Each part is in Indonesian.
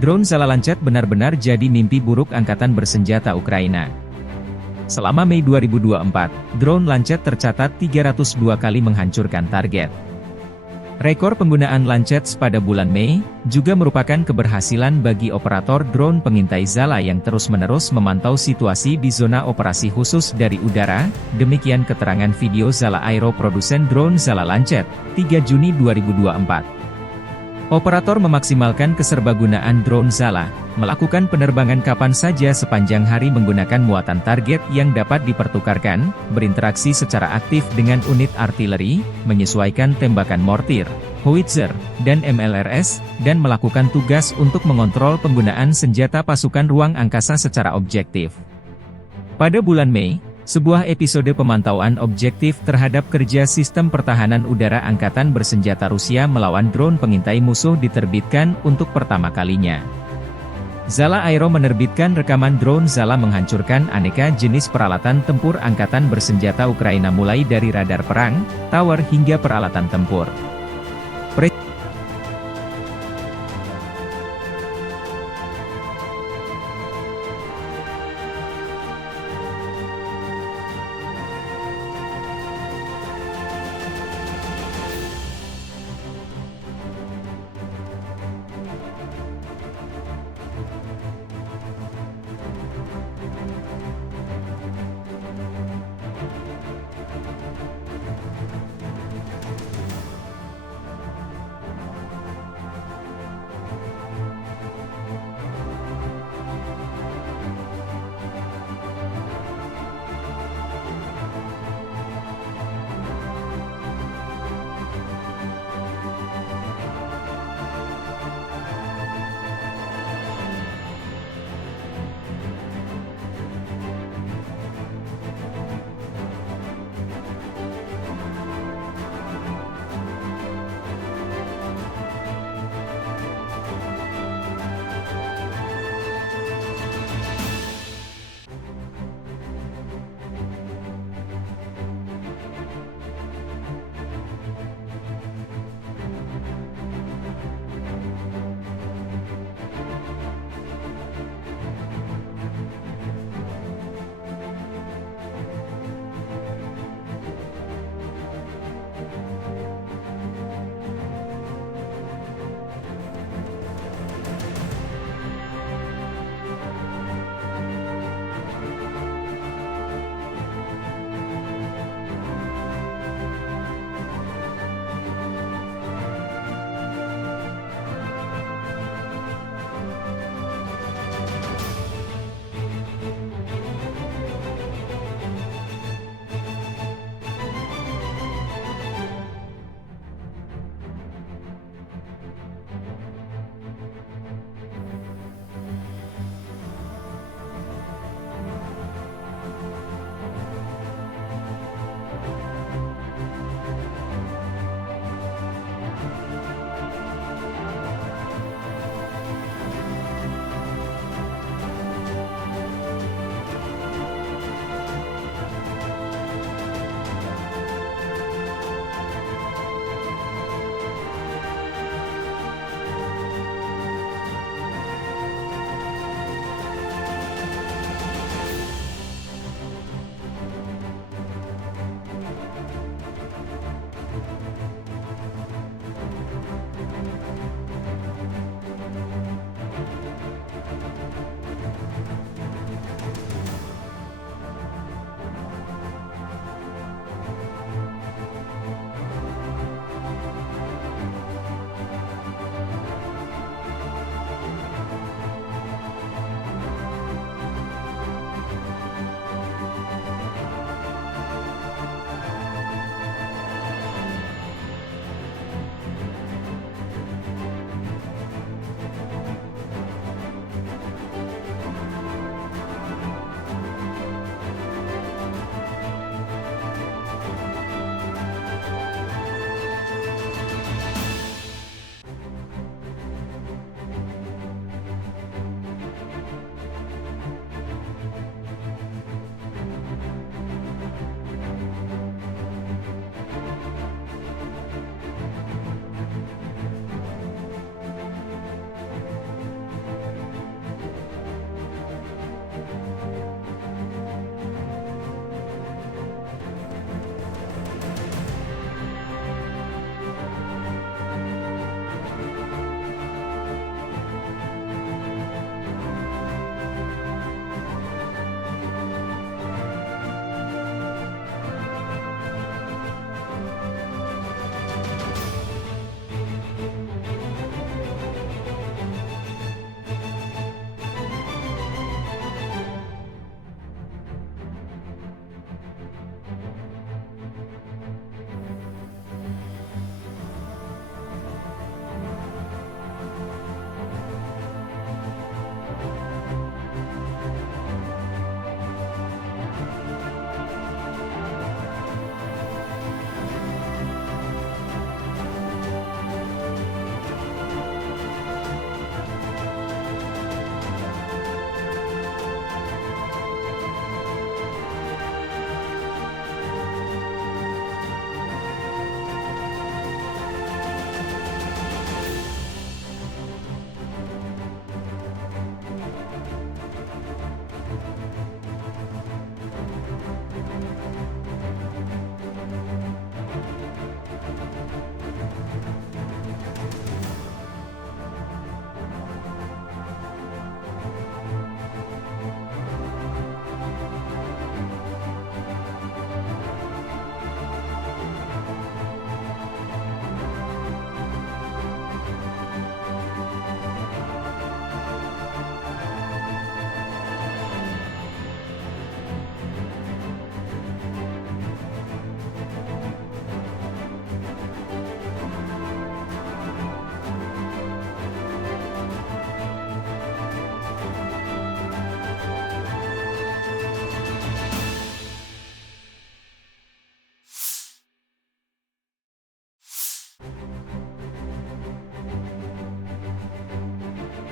Drone Zala Lancet benar-benar jadi mimpi buruk Angkatan Bersenjata Ukraina. Selama Mei 2024, drone Lancet tercatat 302 kali menghancurkan target. Rekor penggunaan Lancets pada bulan Mei, juga merupakan keberhasilan bagi operator drone pengintai Zala yang terus-menerus memantau situasi di zona operasi khusus dari udara, demikian keterangan video Zala Aero produsen drone Zala Lancet, 3 Juni 2024. Operator memaksimalkan keserbagunaan drone Zala, melakukan penerbangan kapan saja sepanjang hari menggunakan muatan target yang dapat dipertukarkan, berinteraksi secara aktif dengan unit artileri, menyesuaikan tembakan mortir, howitzer, dan MLRS, dan melakukan tugas untuk mengontrol penggunaan senjata pasukan ruang angkasa secara objektif. Pada bulan Mei, sebuah episode pemantauan objektif terhadap kerja sistem pertahanan udara Angkatan Bersenjata Rusia melawan drone pengintai musuh diterbitkan untuk pertama kalinya. Zala Aero menerbitkan rekaman drone Zala menghancurkan aneka jenis peralatan tempur Angkatan Bersenjata Ukraina mulai dari radar perang, tower hingga peralatan tempur.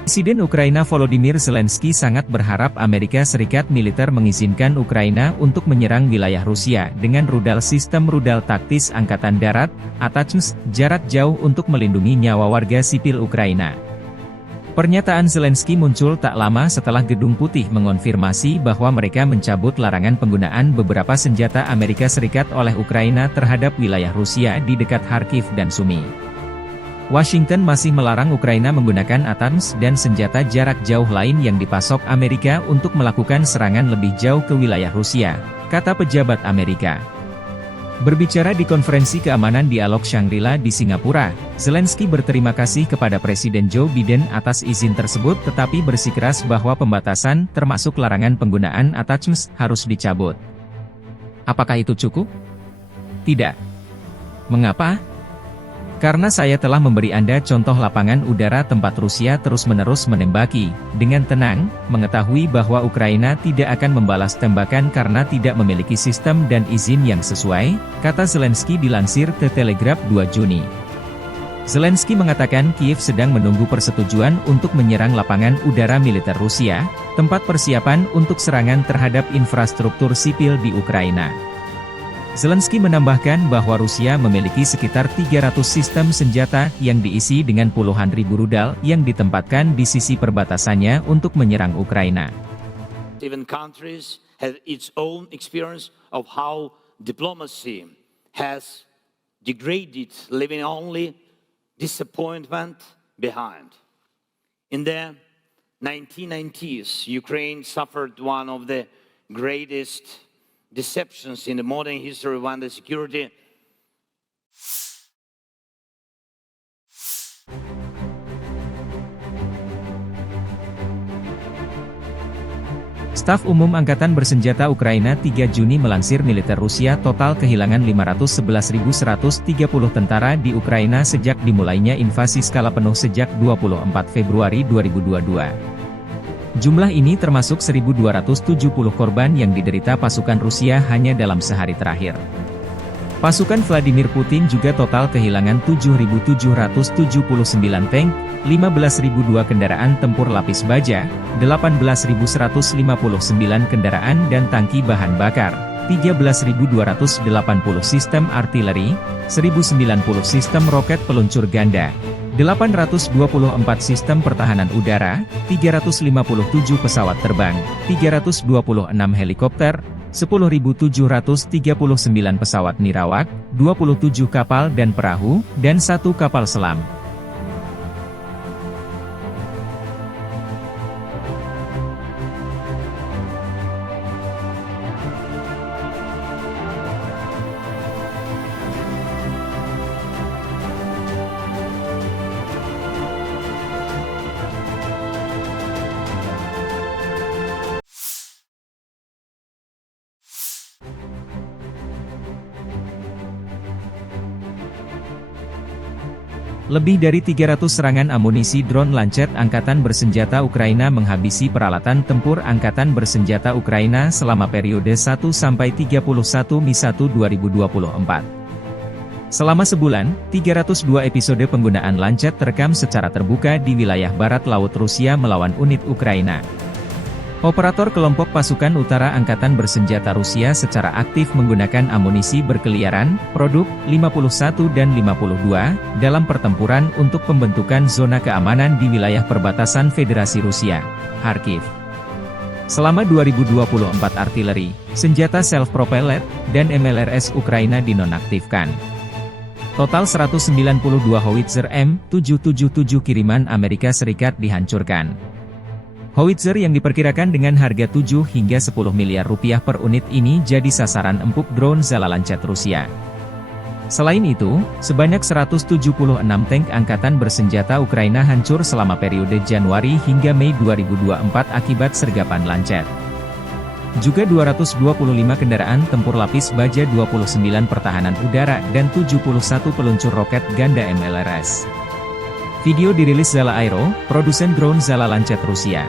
Presiden Ukraina Volodymyr Zelensky sangat berharap Amerika Serikat militer mengizinkan Ukraina untuk menyerang wilayah Rusia dengan rudal sistem rudal taktis Angkatan Darat, ATACMS, jarak jauh untuk melindungi nyawa warga sipil Ukraina. Pernyataan Zelensky muncul tak lama setelah Gedung Putih mengonfirmasi bahwa mereka mencabut larangan penggunaan beberapa senjata Amerika Serikat oleh Ukraina terhadap wilayah Rusia di dekat Kharkiv dan Sumy. Washington masih melarang Ukraina menggunakan ATACMS dan senjata jarak jauh lain yang dipasok Amerika untuk melakukan serangan lebih jauh ke wilayah Rusia, kata pejabat Amerika. Berbicara di konferensi keamanan dialog Shangri-La di Singapura, Zelensky berterima kasih kepada Presiden Joe Biden atas izin tersebut tetapi bersikeras bahwa pembatasan, termasuk larangan penggunaan ATACMS, harus dicabut. Apakah itu cukup? Tidak. Mengapa? Karena saya telah memberi Anda contoh lapangan udara tempat Rusia terus-menerus menembaki, dengan tenang, mengetahui bahwa Ukraina tidak akan membalas tembakan karena tidak memiliki sistem dan izin yang sesuai, kata Zelensky dilansir The Telegraph 2 Juni. Zelensky mengatakan Kiev sedang menunggu persetujuan untuk menyerang lapangan udara militer Rusia, tempat persiapan untuk serangan terhadap infrastruktur sipil di Ukraina. Zelensky menambahkan bahwa Rusia memiliki sekitar 300 sistem senjata yang diisi dengan puluhan ribu rudal yang ditempatkan di sisi perbatasannya untuk menyerang Ukraina. Even countries have its own experience of how diplomacy has degraded, leaving only disappointment behind. In the 1990s, Ukraine suffered one of the greatest deceptions in the modern history of under security. Staf Umum Angkatan Bersenjata Ukraina 3 Juni melansir militer Rusia total kehilangan 511.130 tentara di Ukraina sejak dimulainya invasi skala penuh sejak 24 Februari 2022. Jumlah ini termasuk 1.270 korban yang diderita pasukan Rusia hanya dalam sehari terakhir. Pasukan Vladimir Putin juga total kehilangan 7.779 tank, 15.002 kendaraan tempur lapis baja, 18.159 kendaraan dan tangki bahan bakar, 13.280 sistem artileri, 1.090 sistem roket peluncur ganda, 824 sistem pertahanan udara, 357 pesawat terbang, 326 helikopter, 10.739 pesawat nirawak, 27 kapal dan perahu, dan 1 kapal selam. Lebih dari 300 serangan amunisi drone Lancet Angkatan Bersenjata Ukraina menghabisi peralatan tempur Angkatan Bersenjata Ukraina selama periode 1-31 Mei 2024. Selama sebulan, 302 episode penggunaan Lancet terekam secara terbuka di wilayah barat laut Rusia melawan unit Ukraina. Operator kelompok pasukan utara Angkatan Bersenjata Rusia secara aktif menggunakan amunisi berkeliaran, produk 51 dan 52, dalam pertempuran untuk pembentukan zona keamanan di wilayah perbatasan Federasi Rusia, Kharkiv. Selama 2024 artileri, senjata self-propelled, dan MLRS Ukraina dinonaktifkan. Total 192 howitzer M777 kiriman Amerika Serikat dihancurkan. Howitzer yang diperkirakan dengan harga 7 hingga 10 miliar rupiah per unit ini jadi sasaran empuk drone Zala Lancet Rusia. Selain itu, sebanyak 176 tank Angkatan Bersenjata Ukraina hancur selama periode Januari hingga Mei 2024 akibat sergapan Lancet. Juga 225 kendaraan tempur lapis baja 29 pertahanan udara dan 71 peluncur roket ganda MLRS. Video dirilis Zala Aero, produsen drone Zala Lancet Rusia.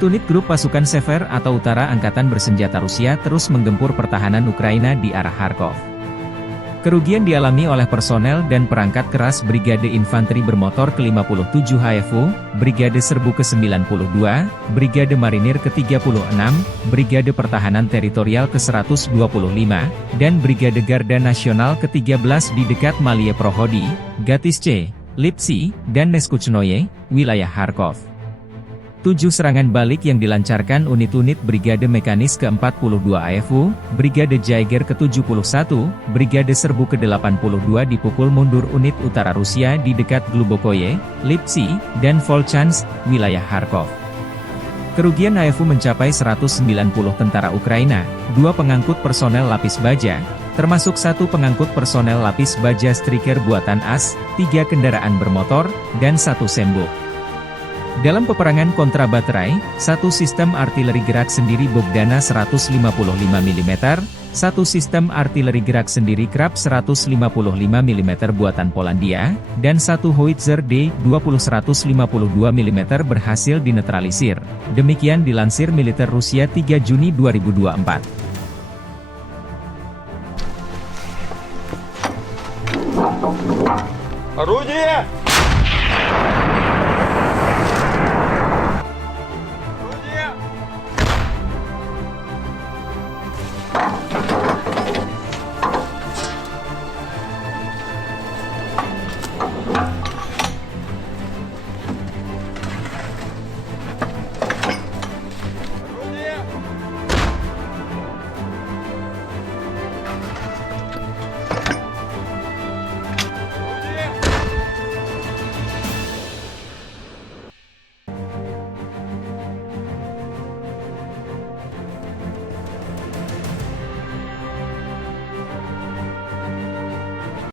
Unit grup pasukan Sever atau Utara Angkatan Bersenjata Rusia terus menggempur pertahanan Ukraina di arah Kharkov. Kerugian dialami oleh personel dan perangkat keras Brigade Infanteri Bermotor ke-57 HFU, Brigade Serbu ke-92, Brigade Marinir ke-36, Brigade Pertahanan Teritorial ke-125, dan Brigade Garda Nasional ke-13 di dekat Malie Prohody, Gatizce, Lipsy, dan Neskuchnoye, wilayah Kharkov. 7 serangan balik yang dilancarkan unit-unit Brigade Mekanis ke-42 AFU, Brigade Jaeger ke-71, Brigade Serbu ke-82 dipukul mundur unit utara Rusia di dekat Glubokoye, Lipsy, dan Volchansk, wilayah Kharkov. Kerugian AFU mencapai 190 tentara Ukraina, 2 pengangkut personel lapis baja, termasuk 1 pengangkut personel lapis baja striker buatan AS, 3 kendaraan bermotor, dan 1 sembuk. Dalam peperangan kontra baterai, 1 sistem artileri gerak sendiri Bogdana 155 mm, 1 sistem artileri gerak sendiri Krab 155 mm buatan Polandia, dan 1 Howitzer D-20 152 mm berhasil dinetralisir. Demikian dilansir militer Rusia 3 Juni 2024. Орудие!